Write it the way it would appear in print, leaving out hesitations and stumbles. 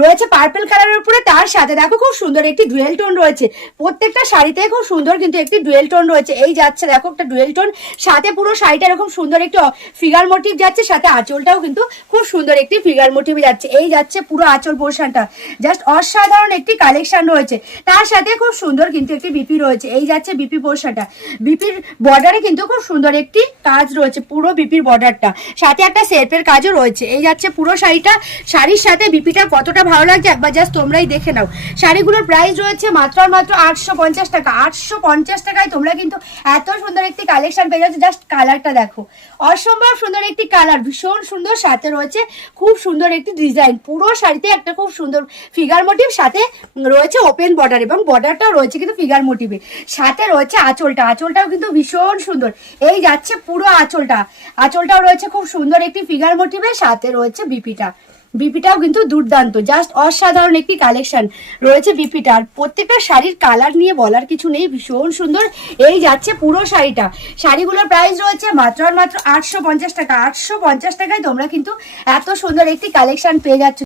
রয়েছে পার্পল কালারের উপরে, তার সাথে দেখো খুব সুন্দর একটি ডুয়েল টোন রয়েছে। প্রত্যেকটা শাড়িতে খুব সুন্দর কিন্তু একটি ডুয়েল টোন রয়েছে। এই যাচ্ছে দেখো একটা ডুয়েল টোন, সাথে পুরো শাড়িটা এরকম সুন্দর একটি ফিগার মোটিভ যাচ্ছে, সাথে আঁচলটাও কিন্তু খুব সুন্দর একটি ফিগার মোটিভ যাচ্ছে। এই যাচ্ছে পুরো আঁচল পোর্শনটা, জাস্ট অসাধারণ একটি কালেকশন রয়েছে। তার সাথে খুব সুন্দর কিন্তু একটি বিপি রয়েছে। এই যাচ্ছে বিপি পোর্শনটা, বিপির বর্ডারে কিন্তু খুব সুন্দর একটি কাজ রয়েছে পুরো বিপির বর্ডারটা, সাথে একটা সেলফের কাজও রয়েছে। এই যাচ্ছে পুরো শাড়িটা, শাড়ির সাথে বিপিটা কতটা ভালো লাগছে একবার জাস্ট তোমরাই দেখে নাও। শাড়িগুলোর প্রাইস রয়েছে মাত্র আর মাত্র 850 টাকা। 850 টাকায় তোমরা কিন্তু এত সুন্দর একটি কালেকশন পেয়ে যাচ্ছ। জাস্ট কালারটা দেখো, অসম্ভব সুন্দর একটি কালার, ভীষণ সুন্দর, সাথে রয়েছে খুব সুন্দর একটি ডিজাইন। পুরো শাড়িতে একটা খুব সুন্দর ফিগার মোটিভ, সাথে রয়েছে ওপেন বর্ডার, এবং বর্ডারটাও রয়েছে কিন্তু ফিগার মোটিভে। সাথে রয়েছে আঁচলটা, আঁচলটাও কিন্তু ভীষণ সুন্দর। এই যাচ্ছে পুরো আঁচলটা, আঁচলটাও রয়েছে খুব সুন্দর একটি ফিগার মোটিভে, সাথে রয়েছে বিপিটা, বিপিটাও কিন্তু দুর্দান্ত, জাস্ট অসাধারণ একটি কালেকশন রয়েছে বিপিটার। প্রত্যেকটা শাড়ির কালার নিয়ে বলার কিছু নেই, ভীষণ সুন্দর। এই যাচ্ছে পুরো শাড়িটা, শাড়িগুলোর প্রাইস রয়েছে মাত্র আর মাত্র 850 টাকা। 850 টাকায় তোমরা কিন্তু এত সুন্দর একটি কালেকশন পেয়ে যাচ্ছ।